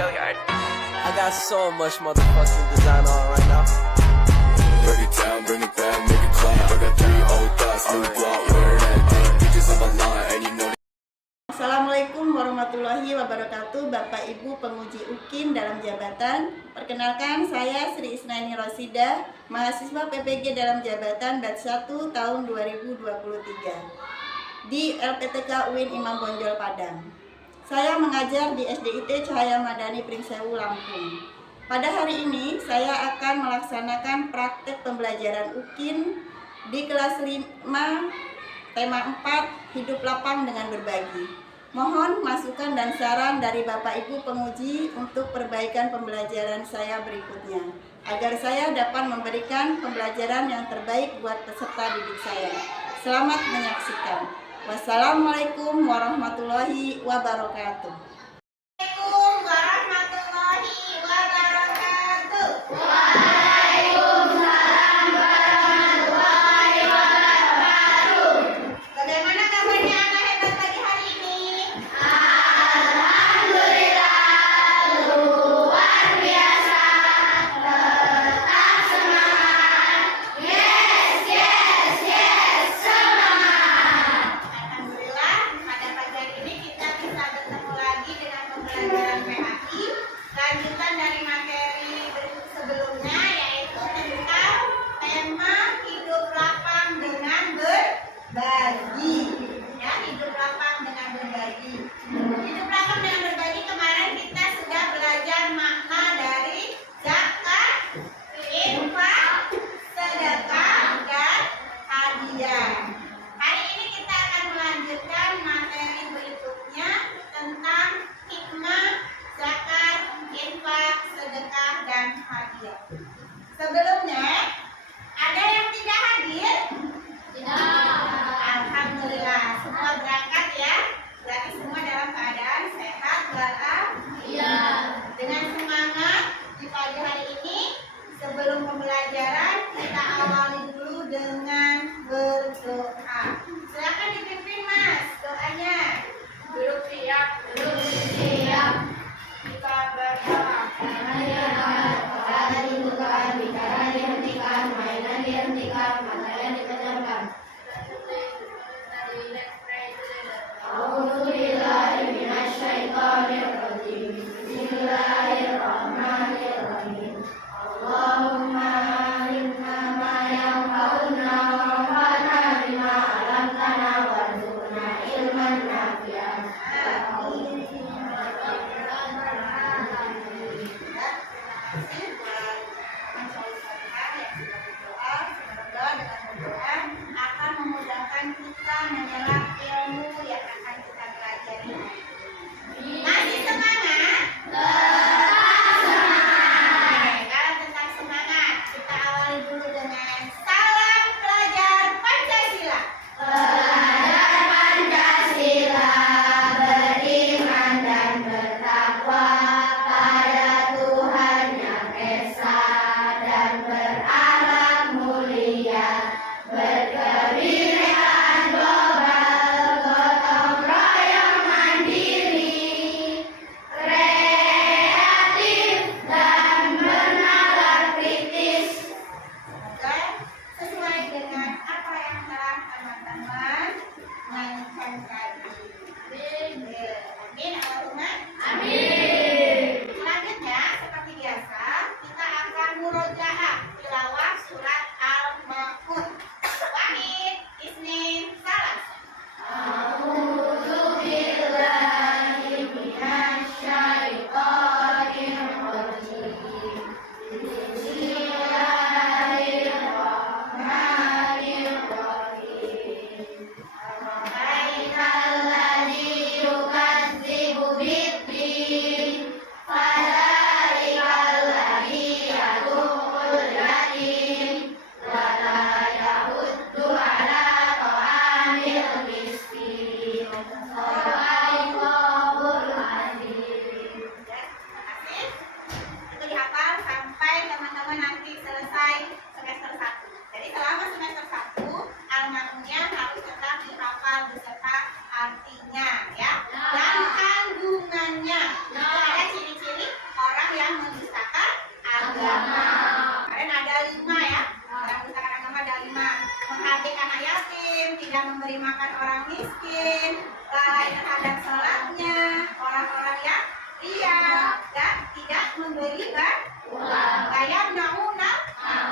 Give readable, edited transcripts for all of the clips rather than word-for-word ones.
I got so much motherfucking design on right now. Break it down, bring it back, make it clap. I got 3 old thoughts, new block, where that thing. Bitches on my line, and you know. Assalamualaikum warahmatullahi wabarakatuh, Bapak Ibu penguji UKIN dalam jabatan. Perkenalkan, saya Sri Isnaini Rosidah, mahasiswa PPG dalam jabatan batch 1 tahun 2023 di LPTK UIN Imam Bonjol Padang. Saya mengajar di SDIT Cahaya Madani Pringsewu, Lampung. Pada hari ini saya akan melaksanakan praktek pembelajaran UKIN di kelas 5 tema 4 hidup lapang dengan berbagi. Mohon masukan dan saran dari Bapak Ibu penguji untuk perbaikan pembelajaran saya berikutnya, agar saya dapat memberikan pembelajaran yang terbaik buat peserta didik saya. Selamat menyaksikan. Wassalamualaikum warahmatullahi wabarakatuh. Waalaikumsalam warahmatullahi wabarakatuh. Bagaimana kabarnya anak hebat pagi hari ini? Alhamdulillah, luar biasa. Tetap semangat. Yes, semangat. Alhamdulillah, pada pagi hari ini kita bisa bertemu lagi dengan pembelajaran PHI, lanjutan dari materi sebelumnya, yaitu tentang tema hidup lapang dengan berbagi. Ya, hidup lapang dengan berbagi. Hidup lapang dengan berbagi, kemarin kita sudah belajar makna dari zakat, infak, sedekah, dan hadiah. Hari ini kita akan melanjutkan materi berikutnya tentang hikmah zakat, infak, sedekah, dan hadiah. Sebelumnya, ada yang tidak hadir? Alhamdulillah, semua berangkat ya. Berarti semua dalam keadaan sehat walafiat. Dengan semangat di pagi hari ini, sebelum pembelajaran kita awali dulu dengan berdoa. Silakan dipimpin Mas doanya. Duduk siap. Kita berdoa. Kata dibukaan, bicara dihentikan, mainan dihentikan, materi dipejamkan. A'udzubillahi minasyaitonirrajim. Bismillahirrahmanirrahim. Allahumma alimna ma yanfa'una wanfa'na bima 'allamtana warzuqna ilman nafi'an. Amin. Akan memudahkan kita menyerap ilmu yang akan kita pelajari. Masih semangat? Kalau tetap semangat, kita awali dulu dengan salam pelajar Pancasila. Pelajar Pancasila beriman dan bertakwa pada Tuhan yang esa dan berakhlak mulia, berkebinekaan global, gotong royong mandiri, kreatif dan bernalar kritis. Semoga sesuai dengan apa yang telah teman-teman nyanyikan tadi. Amin. Allahumma amin. Selanjutnya, seperti biasa, kita akan murojaah tilawah surat Al-Ma'un. Wahid, Isnin, Salas. A'udzubillahi minasyaitonirrajim. Bismillahirrahmanirrahim. Ara'aitalladzi yukadzibu biddin, fadzalikal-ladzi yad'ul yatim, wa la yahuddu 'ala ta'amil miskin. Shadaqallahul azim. Ya, terima kasih. Itu dihafal sampai teman-teman nanti selesai semester 1. Jadi selama semester 1, Al-Ma'unnya harus tetap dihafal beserta artinya ya. Dan kandungannya. Itu ada ciri-ciri agama. Kemarin ada 5 ya. Orang besar agama ada 5. Menghardik anak yatim, tidak memberi makan orang miskin, lalai terhadap sholatnya, orang-orang yang ria, dan tidak memberi bantuan. Layam nauna,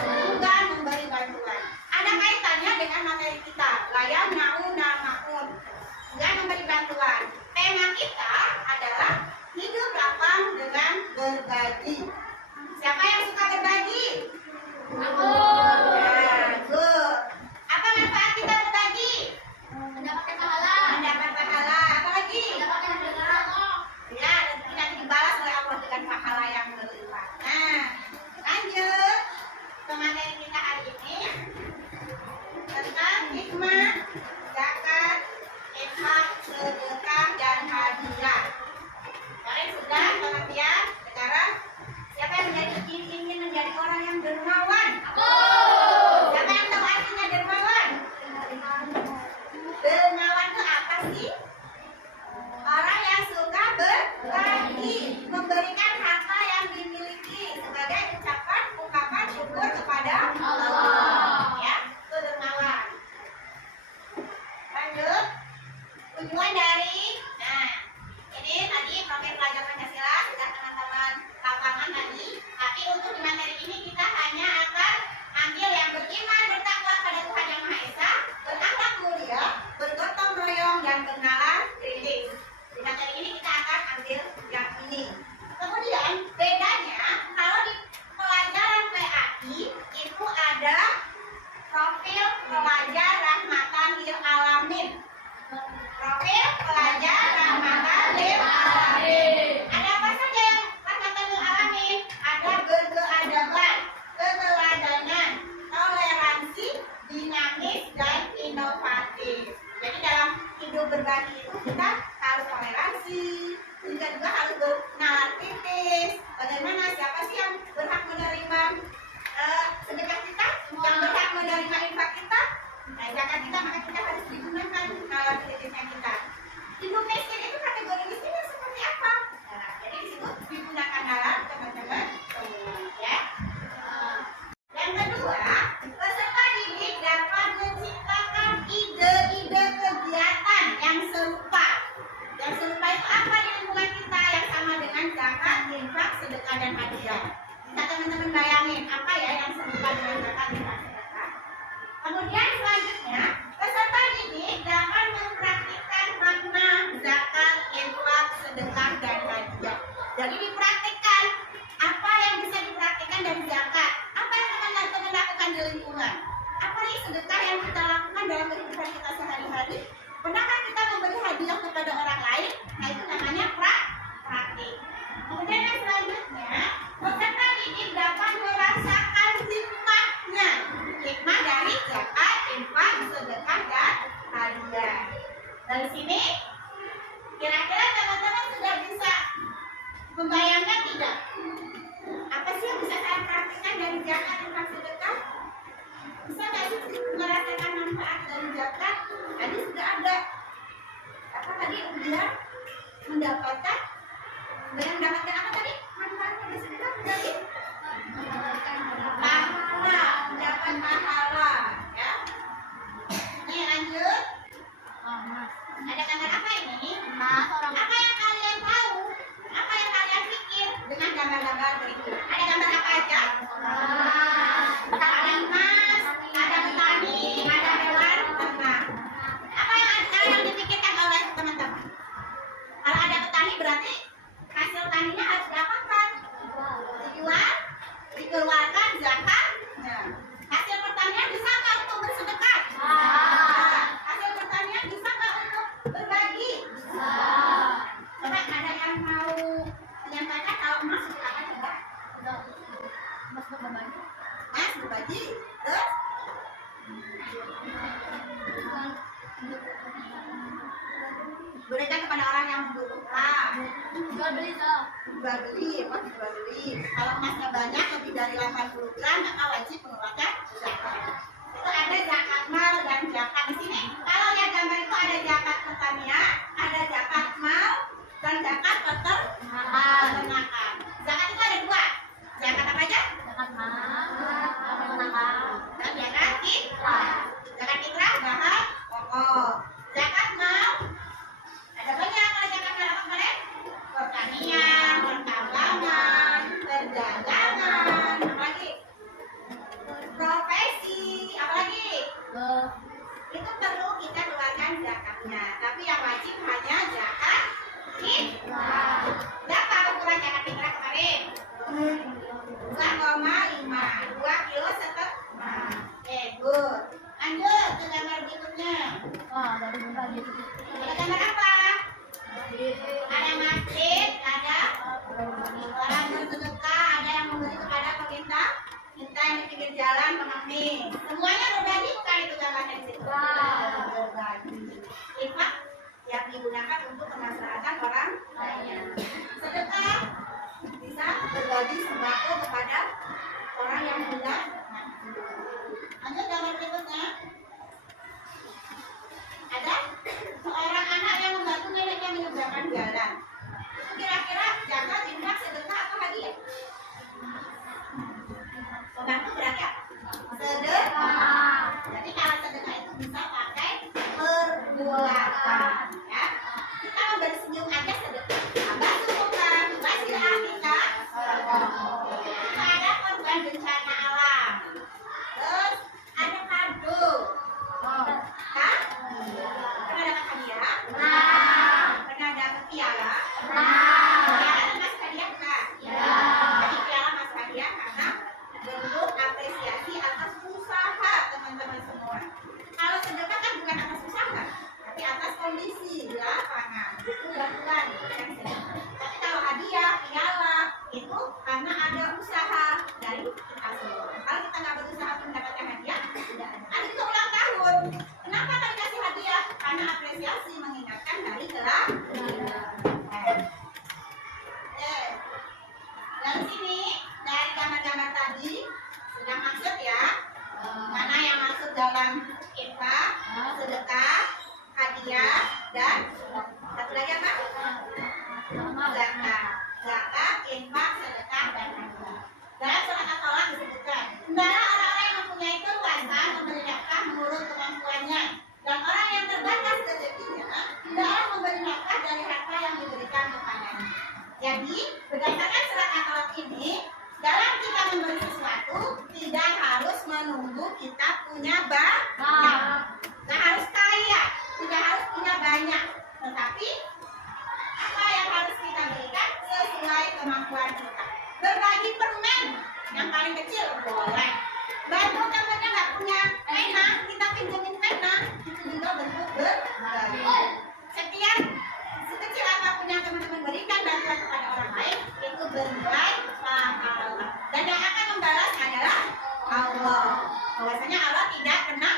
bukan memberi bantuan. Ada kaitannya dengan materi kita. Layam nauna maun, bukan memberi bantuan. Tema kita adalah hidup lapang dengan berbagi. Siapa yang suka berbagi? Aku. Good. Apa manfaat kita berbagi? Mendapatkan pahala. Mendapat pahala. Apa lagi? Mendapatkan pahala. Ya, dan tidak dibalas oleh Allah dengan pahala yang berlipat. Nah, lanjut ke materi kita hari ini tentang hikmah, zakat, infak, sedekah, dan hadiah. Kalian sudah pengertian? Sekarang siapa yang ingin menjadi orang yang dermawan? Aku. Siapa yang tahu artinya dermawan? Dermawan itu apa sih? Orang yang suka berbagi, memberikan harta yang dimiliki sebagai ungkapan syukur kepada Allah. Ya, itu dermawan. Lanjut. Tujuan dari, ini tadi profil pelajar Pancasila sudah teman-teman lapangan tadi. Tapi untuk di materi ini kita hanya akan ambil yang beriman, bertakwa pada Tuhan Yang Maha Esa, berakhlak mulia, bergotong royong, dan berkenalan kritis. Di materi ini kita akan ambil yang ini. Kemudian bedanya kalau di pelajaran PAI itu ada profil pelajar rahmatan lil alamin. Profil pelajar rahmatan lil alamin. Ada apa saja yang rahmatan lil alamin? Ada berkeadaban, keteladanan, toleransi, dinamis, dan inovatif. Jadi dalam hidup berbagi itu kita harus toleransi, juga harus bernalar kritis. Bagaimana, siapa sih yang berhak menerima sedekah kita, yang berhak menerima infak kita, zakat kita, maka kita harus digunakan nalar kritisnya kita. Hidup miskin itu kategori miskin yang seperti apa? Nah, jadi disitu digunakan nalar teman-teman ya. Yang kedua, peserta didik dapat menciptakan ide-ide kegiatan yang serupa. Yang serupa itu apa di lingkungan kita yang sama dengan zakat, infak, sedekah, dan hadiah. Bisa teman-teman bayangin apa ya yang serupa dengan zakat, infak, sedekah. Kemudian selanjutnya, peserta didik dapat mempraktikkan makna zakat, infak, sedekah, dan hadiah. Jadi dipraktikkan apa yang bisa dipraktikkan dari zakat, apa yang teman-teman lakukan di lingkungan, apa nih sedekah yang kita lakukan dalam kehidupan kita sehari-hari. Pernahkah kita memberi hadiah kepada orang lain? Nah, itu namanya praktik. Kemudian yang selanjutnya, peserta didik dapat merasakan hikmahnya. Hikmah dari zakat, infak, sedekah, dan hadiah. Dari sini, kira-kira teman-teman sudah bisa membayangkan tidak? Apa sih yang bisa saya praktikkan dari zakat, infak, sedekah? Bisa nggak sih merasakan manfaat dari zakat? Tadi sudah ada. Apa tadi? Dia mendapatkan apa tadi? Manfaatnya dari sedekah dari pahala, mendapat pahala. Ya. Ini lanjut. Ada gambar apa ini? Apa yang kalian tahu? Apa yang kalian pikir dengan gambar-gambar berikut? Ada gambar apa aja? Ada emas, ada petani, ada hewan ternak. Apa yang dipikirkan oleh teman-teman? Kalau ada petani berarti hasil taninya harus diapakan? Dijual, dikeluarkan zakat. Nah, hasil pertanian bisa nggak untuk bersedekah? Hasil pertanian bisa nggak untuk berbagi? Coba ada yang mau menyampaikan kalau emas untuk apa coba? Emas untuk berbagi. Emas berbagi. Terus? Berikan kepada orang yang membutuhkan. Jual beli. Apa jual beli? Kalau emasnya banyak lebih dari 80 gram, maka wajib mengeluarkan zakat. Itu ada zakat mal dan zakat di sini. Kalau lihat gambar itu ada zakat pertanian, ada zakat mal, dan zakat peternakan. Zakat itu ada 2. Zakat apa aja? Berapa ukuran Jakarta Fitrah kemarin? 2,5. 2 kilo setengah. Oke, good. Lanjut ke gambar berikutnya. Ada gambar apa? Ada masjid, ada orang bersedekah, ada yang memberi kepada peminta yang di pinggir jalan, pengemis. Semuanya berbagi bukan itu gambarnya di situ. Berbagi. Infak yang digunakan untuk kemaslahatan orang lain. Sedekah bisa berbagi sembako kepada orang yang tidak mampu. Lanjut gambar berikutnya. Ada seorang anak yang membantu neneknya menyeberangkan jalan. Itu kira-kira zakat, infak, sedekah atau hadiah? Membantu berarti apa? Sedekah. Jadi kalau sedekah itu bisa pakai perbuatan, ya. Kita memberi senyum aja sedekah. Tambah syukuran, masih akikah. Kita ada korban bencana alam. Terus ada kado. Kan? Pernah dapat hadiah? Pernah dapat piala? Piala mas hadiah kan? Jadi piala mas hadiah karena bentuk apresiasi atas usaha teman-teman semua. Kalau sedekah kan bukan atas usaha, tapi atas kondisi di lapangan. Itu bantuan. Tapi kalau hadiah, piala itu karena ada usaha dari kita semua. Kalau kita nggak berusaha untuk mendapatkan hadiah, tidak ada. Ada juga ulang tahun. Kenapa nggak dikasih hadiah? Karena apresiasi mengingatkan hari telah. Dari sini, dari gambar-gambar tadi sudah maksud ya, mana yang masuk dalam infak, sedekah, hadiah, dan satu lagi apa? Zakat. Zakat, infak, sedekah, dan hadiah. Dalam surat At-Tolak disebutkan, hendaklah orang-orang yang mempunyai kekuasaan memberi nafkah menurut kemampuannya, dan orang yang terbatas rezekinya hendaklah memberi nafkah dari harta yang diberikan kepadanya. Jadi, berdasarkan surat At-Tolak ini, dalam kita memberi sesuatu tidak harus menunggu kita punya banyak, tidak harus kaya, tidak harus punya banyak, tetapi apa yang harus kita berikan sesuai kemampuan kita. Berbagi permen yang paling kecil boleh. Bantu temannya nggak punya pena, kita pinjemin pena, itu juga bentuk berbagi. Setiap sekecil apapun yang teman-teman berikan bantuan kepada orang lain itu bernilai pahala. Dan yang akan membalas adalah Allah. Bahwasanya Allah tidak pernah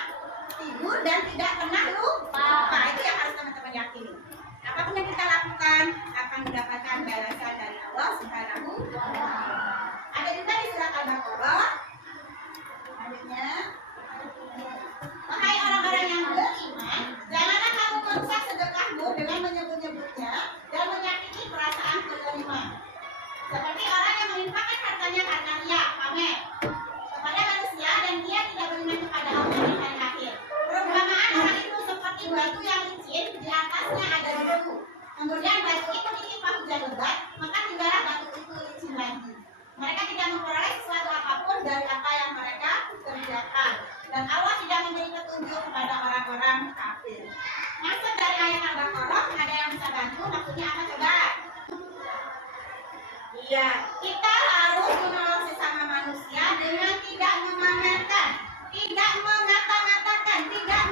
tidur dan tidak pernah lupa. Itu yang harus teman-teman yakini. Apapun yang kita lakukan akan mendapatkan balasan dari Allah Subhanahu wa Ta'ala. Ada juga di surat Al-Baqarah. Adanya, wahai orang-orang yang beriman, janganlah kamu merusak sedekahmu dengan menyebut-nyebutnya dan menyakiti perasaan penerima. Seperti orang yang menginfakkan hartanya karena ria, pamer kepada manusia dan dia tidak beriman kepada Allah di hari akhir. Perumpamaan orang itu seperti batu yang licin, di atasnya ada debu. Kemudian batu itu ditimpa hujan lebat, maka tinggallah batu itu licin lagi. Mereka tidak memperoleh sesuatu apapun dari apa yang mereka kerjakan. Dan Allah tidak memberi petunjuk kepada orang-orang kafir. Maksud dari ayat Al-Baqarah, ada yang bisa bantu, maksudnya apa coba? Iya, kita harus menolong sesama manusia dengan tidak memamerkan, tidak mengata-ngatakan, tidak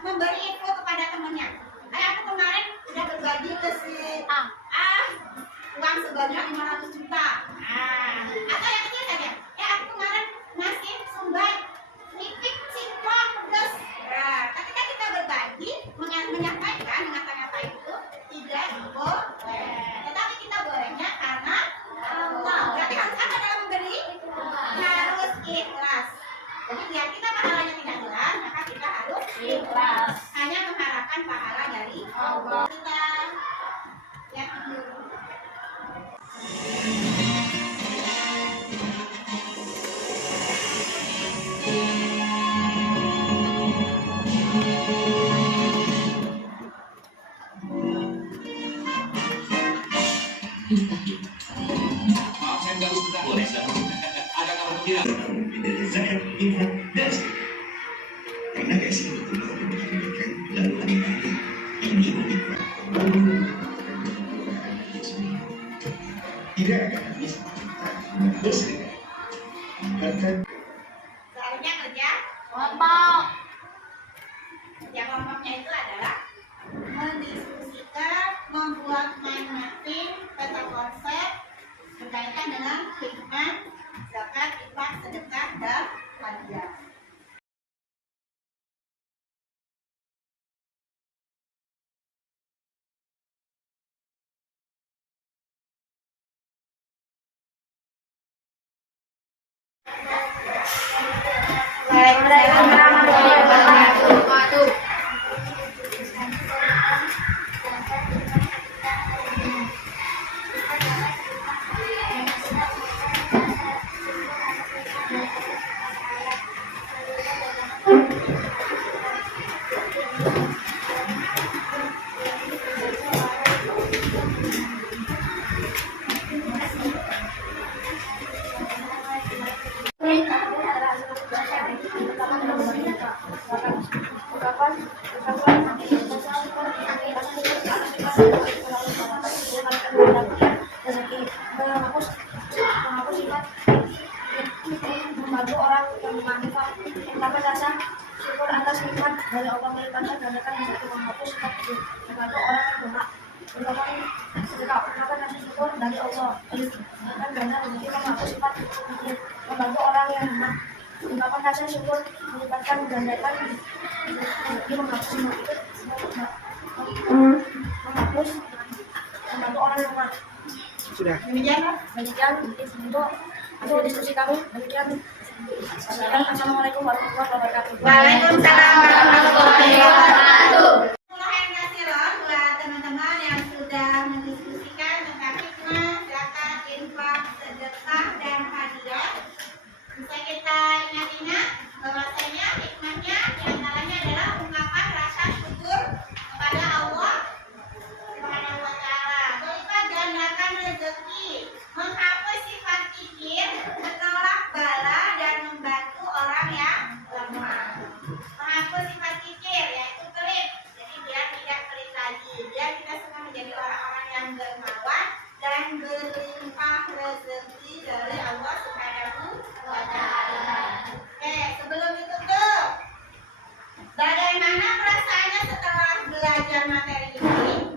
memberi info kepada temannya. Kayak aku kemarin udah berbagi ke si uang sebanyak 500 juta. Atau yang kecil saja. Aku kemarin ngasih sumber lipik, singkong, pedas. Ketika kita berbagi, menyampaikan, mengata-ngatain itu tidak boleh. Tetapi kita bolehnya karena Allah. Berarti harus apa dalam memberi? Harus ikhlas. Jadi biar kita pahalanya tidak hilang, maka kita harus ikhlas. Hanya mengharapkan pahala dari Allah. Kita lihat dulu. Maaf, saya nggak bisa. Boleh, ada kabar gembira. Dari saya info dan sedekah. Karena kasih betul-betul memberikan lalu hari-hari ini tidak akan habis dengan dosa. Bahkan Seharusnya kerja kerja kelompoknya itu adalah mendiskusikan, membuat mind mapping peta konsep berkaitan dengan hikmah, zakat, infak, sedekah, dan hadiah. membantu orang yang bermanfaat, mendapat rasa syukur atas nikmat dari Allah melipatkan gandakan yang satu menghapus sifat membantu orang yang berhak melakukan sedekah, mendapat rasa syukur dari Allah melipatkan ganda rezeki menghapus sifat membantu orang yang berhak mendapat rasa syukur melipatkan gandakan rezeki menghapus sifat menghapus membantu orang yang berhak. Sudah. Demikian untuk diskusi kami. Demikian. Assalamualaikum warahmatullahi wabarakatuh. Waalaikumsalam warahmatullahi wabarakatuh. Mulai kasiron buat teman-teman yang sudah mendiskusikan tentang hikmah, zakat, infak, sedekah, dan hadiah. Bisa kita ingat-ingat bahwasanya hikmahnya diantaranya adalah ungkapan rasa syukur kepada Allah Subhanahu wa Ta'ala, melipat gandakan rezeki, menghapus sifat kikir, menolak bala, dan membantu orang yang lemah. Menghapus sifat kikir yaitu pelit, jadi dia tidak pelit lagi. Dia kita semua menjadi orang-orang yang dermawan dan berlimpah rezeki dari Allah Subhanahu wa Ta'ala. Sebelum ditutup, bagaimana perasaannya setelah belajar materi ini?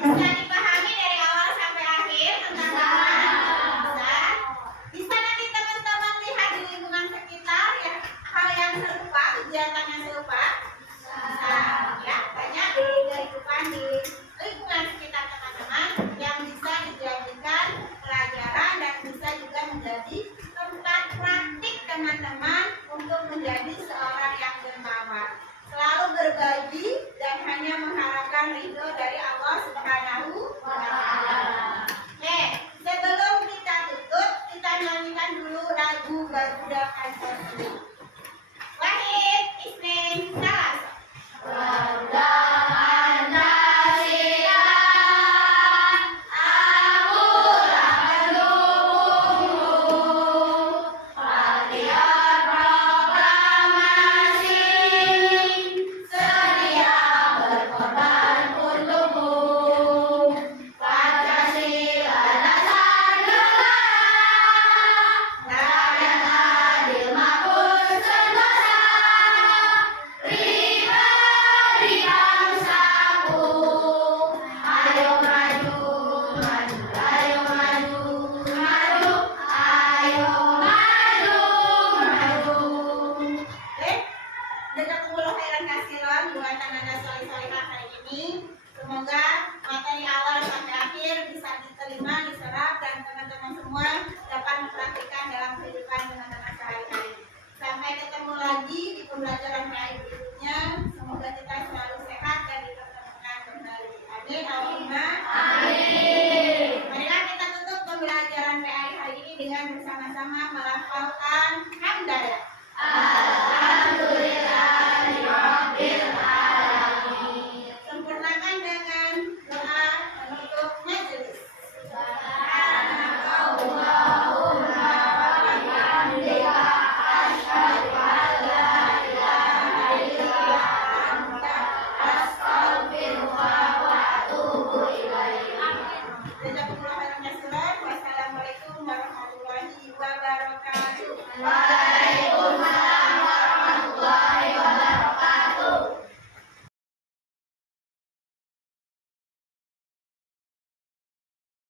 Bisa dipahami dari awal sampai akhir tentang bisa nanti teman-teman lihat di lingkungan sekitar ya, hal yang serupa, kegiatan yang serupa. Ya, banyak di kehidupan di lingkungan sekitar teman-teman yang bisa dijadikan pelajaran dan bisa juga menjadi tempat praktik teman-teman untuk menjadi seorang yang dermawan, selalu berbagi dan hanya mengharapkan ridho dari Allah Subhanahu wa Ta'ala. Sebelum kita tutup, kita nyanyikan dulu lagu Garuda Pancasila. Wahid, Isnin, Salas. Garuda Pancasila, amulah pendukung, patriot proklamasi, sedia berkorban untukmu. Pancasila dasar negara, rakyat adil makmur sentosa, pribadi bangsaku. Ayo maju, maju, ayo maju, maju, ayo maju, maju. Jazakumullah khairan katsiran buat tenaga soleh-solehah hari ini. Semoga materi awal sampai akhir bisa diterima, diserap, dan teman-teman semua dapat mempraktikkan dalam kehidupan teman-teman sehari-hari. Sampai ketemu lagi di pembelajaran PAI berikutnya. Semoga kita selalu sehat dan dipertemukan kembali. Amin. Allahumma amin. Marilah kita tutup pembelajaran PAI hari ini dengan bersama-sama melafalkan hamdalah.